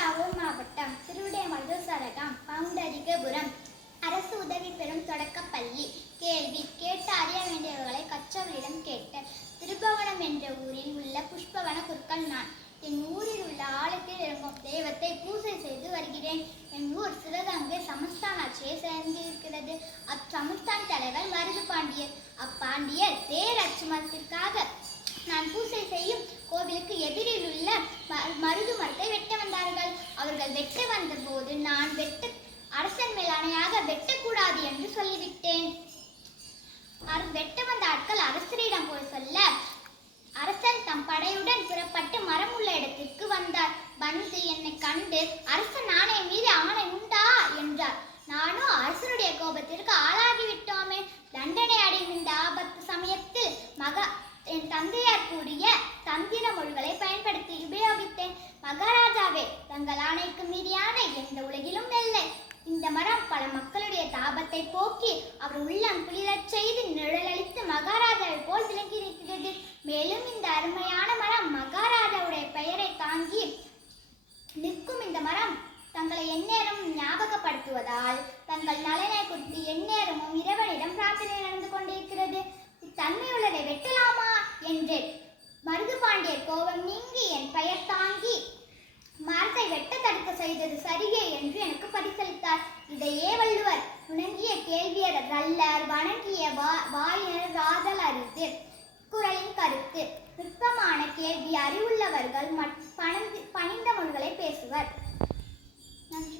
தஞ்சாவூர் மாவட்டம் திருவிடைமருதூர் சரகம் பவுண்டரிகபுரம் அரசு உதவி பெறும் தொடக்கப்பள்ளி. கேள்வி கேட்டு அறிய வேண்டியவர்களை கற்றவர்களிடம் கேட்ட. திருபுவனம் என்ற ஊரில் உள்ள புஷ்பவன குருக்கள் நான். என் ஊரில் உள்ள ஆலயத்தில் இறங்கும் தெய்வத்தை பூஜை செய்து வருகிறேன். என் ஊர் சிவகங்கை சமஸ்தான் ஆட்சியை சேர்ந்திருக்கிறது. அச்சமஸ்தான் தலைவர் மருது பாண்டியர். அப்பாண்டியர் தேர் அச்சுமத்திற்காக நான் பூஜை செய்யும் கோவிலுக்கு எதிரில் உள்ள மருது மரத்தை வெட்ட வந்தார்கள். அவர்கள் வெட்ட வந்த போது நான் அரசன் மேல் ஆணையாக வெட்டக்கூடாது என்று சொல்லிவிட்டேன். வெட்ட வந்த ஆட்கள் அரசரிடம் போய் சொல்ல, அரசன் தம் படையுடன் புறப்பட்டு மரம் உள்ள இடத்திற்கு வந்தார். வந்து என்னை கண்டு, அரசன் ஆணை மீது ஆணை உண்டா என்றார். நானும் அரசனுடைய கோபத்திற்கு ஆளாகிவிட்டோமே, தண்டனை அடையும் இந்த ஆபத்து சமயத்தில் என் தந்தையார் கூறிய தந்திர மொழிகளை பயன்படுத்தி உபயோகித்தேன். மகாராஜாவே, தங்கள் ஆணைக்கு மீறியான எந்த உலகிலும் இல்லை. இந்த மரம் பல மக்களுடைய தாபத்தை போக்கி அவர் உள்ளம் குளிரச் செய்து நிழலளித்து மகாராஜாவை போல் விளங்கி இருக்கிறது. மேலும் இந்த அருமையான மரம் மகாராஜாவுடைய பெயரை தாங்கி நிற்கும் இந்த மரம் தங்களை எந்நேரமும் ஞாபகப்படுத்துவதால் தங்கள் நலனை குறித்து எந்நேரமும் இறைவனிடம் பிரார்த்தனை நடந்து கொண்டிருக்கிறது. இத்தன்மையுள்ளதை வெட்டலாமா என்றேன். மருது பாண்டியர் கோபம் நீங்கி என் பெயர் தாங்கி மரத்தை வெட்ட தடுக்க செய்தது சரியே என்று எனக்கு பரிசளித்தார். இதையே வள்ளுவர் உணங்கிய கேள்வியர் ரல்லர் வணங்கிய வாயினர் ராதல் அரிது குறளின் கருத்து. நுட்பமான கேள்வி அறிவுள்ளவர்கள் பணிந்த மொழிகளை பேசுவர். நன்றி.